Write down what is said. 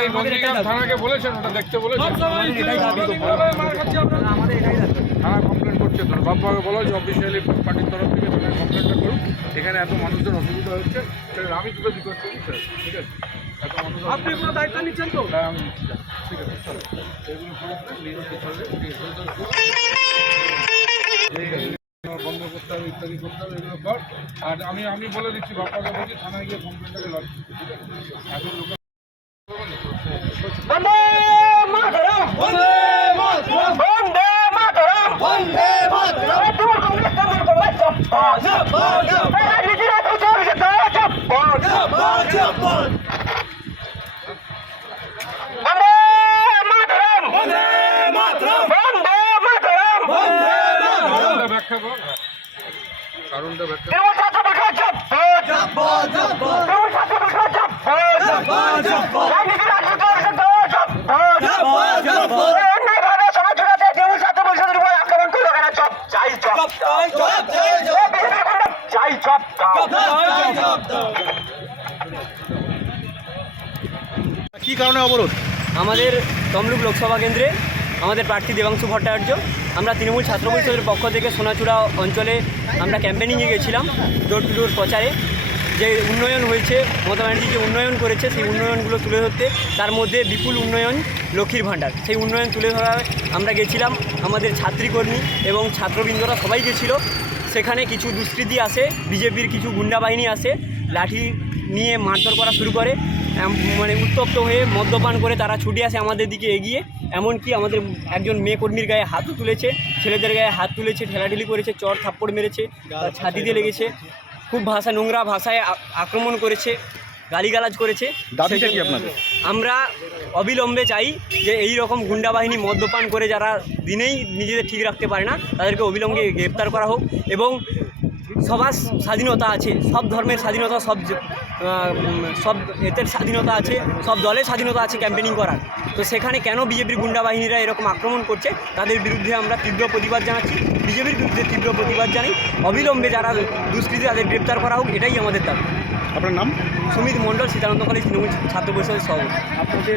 এই নন্দীগ্রাম থানাকে বলেছেন ওটা দেখতে বলেছেন? থানা কমপ্লেন করছে তো বাবুকে বলো যে অফিসিয়ালি পার্টির তরফ থেকে থানায় কমপ্লেনটা করুন। এখানে এত মানুষদের অসুবিধা হচ্ছে, আমি দুটো রিকোয়েস্ট করি স্যার, ঠিক আছে? এত মানুষ আপনি পুরো দায়িত্ব নিচ্ছেন তো? হ্যাঁ আমি নিচ্ছি, ঠিক আছে চলো এগুলো পুরো নিয়ে চলবে, ঠিক আছে? বন্ধ করতে হবে, ইত্যাদি করতে হবে, এগুলো কর। আর আমি বলে দিচ্ছি বাপ্পাকে বলছি থানায় গিয়ে কমপ্লেনটাকে লজ করতে, ঠিক আছে? এখন লোক বন্দে মাতরম, বন্দে মাতরম, বন্দে মাতরম, বন্দে মাতরম। তুমি কংগ্রেস কামান করবে চপ্পল চপ্পল চপ্পল, নিজেরা তো চলছে তো চপ্পল চপ্পল চপ্পল। বন্দে মাতরম, বন্দে মাতরম, বন্দে মাতরম, বন্দে মাতরম। ব্যাখ্যা কর, কারণটা ব্যাখ্যা তৃণমূল ছাত্র পরিষদ চপ্পল চপ্পল চপ্পল, তৃণমূল ছাত্র পরিষদ চপ্পল চপ্পল চপ্পল, রাজনীতি রাজ্য পরিষদ চপ্পল চপ্পল চপ্পল। অন্যায়ভাবে সমাজ জুড়ে তৃণমূল ছাত্র পরিষদের উপর আক্রমণ করলো কেন? চপ চাই চপ চাই চপ কি কারণে অবরোধ? আমাদের তমলুক লোকসভা কেন্দ্রে আমাদের প্রার্থী দেবাংশু ভট্টাচার্য, আমরা তৃণমূল ছাত্র পরিষদের পক্ষ থেকে সোনাচূড়া অঞ্চলে আমরা ক্যাম্পেনিংয়ে গেছিলাম, ডোর টু ডোর প্রচারে। যে উন্নয়ন হয়েছে, মমতা ব্যানার্জি যে উন্নয়ন করেছে সেই উন্নয়নগুলো তুলে ধরতে, তার মধ্যে বিপুল উন্নয়ন লক্ষ্মীর ভাণ্ডার, সেই উন্নয়ন তুলে ধরায় আমরা গেছিলাম। আমাদের ছাত্রীকর্মী এবং ছাত্রবৃন্দরা সবাই গেছিল। সেখানে কিছু দুষ্কৃতী আসে, বিজেপির কিছু গুন্ডা বাহিনী আসে, লাঠি নিয়ে মারধর করা শুরু করে, মানে উত্তপ্ত হয়ে মদ্যপান করে তারা ছুটে আসে আমাদের দিকে এগিয়ে। এমনকি আমাদের একজন মেয়ে কর্মীর গায়ে হাতও তুলেছে, ছেলেদের গায়ে হাত তুলেছে, ঠেলাঠেলি করেছে, চর থাপ্পড় মেরেছে, ছাতিতে লেগেছে, খুব নোংরা ভাষায় আক্রমণ করেছে, গালিগালাজ করেছে। দাবিটা কি আপনাদের? আমরা অবিলম্বে চাই যে এই রকম গুন্ডা বাহিনী মদ্যপান করে যারা দিনেই নিজেদের ঠিক রাখতে পারে না, তাদেরকে অবিলম্বে গ্রেপ্তার করা হোক। এবং সবার স্বাধীনতা আছে, সব ধর্মের স্বাধীনতা, সব এদের স্বাধীনতা আছে, সব দলের স্বাধীনতা আছে ক্যাম্পেনিং করার। তো সেখানে কেন বিজেপির গুন্ডা বাহিনীরা এরকম আক্রমণ করছে, তাদের বিরুদ্ধে আমরা তীব্র প্রতিবাদ জানাচ্ছি, বিজেপির বিরুদ্ধে তীব্র প্রতিবাদ জানাই। অবিলম্বে যারা দুষ্কৃতী তাদের গ্রেপ্তার করা হোক, এটাই আমাদের দাবি। আপনার নাম? সুমিত মণ্ডল, সীতানন্দ কলেজ তৃণমূল ছাত্র পরিষদের সভাপতি। আপনাদের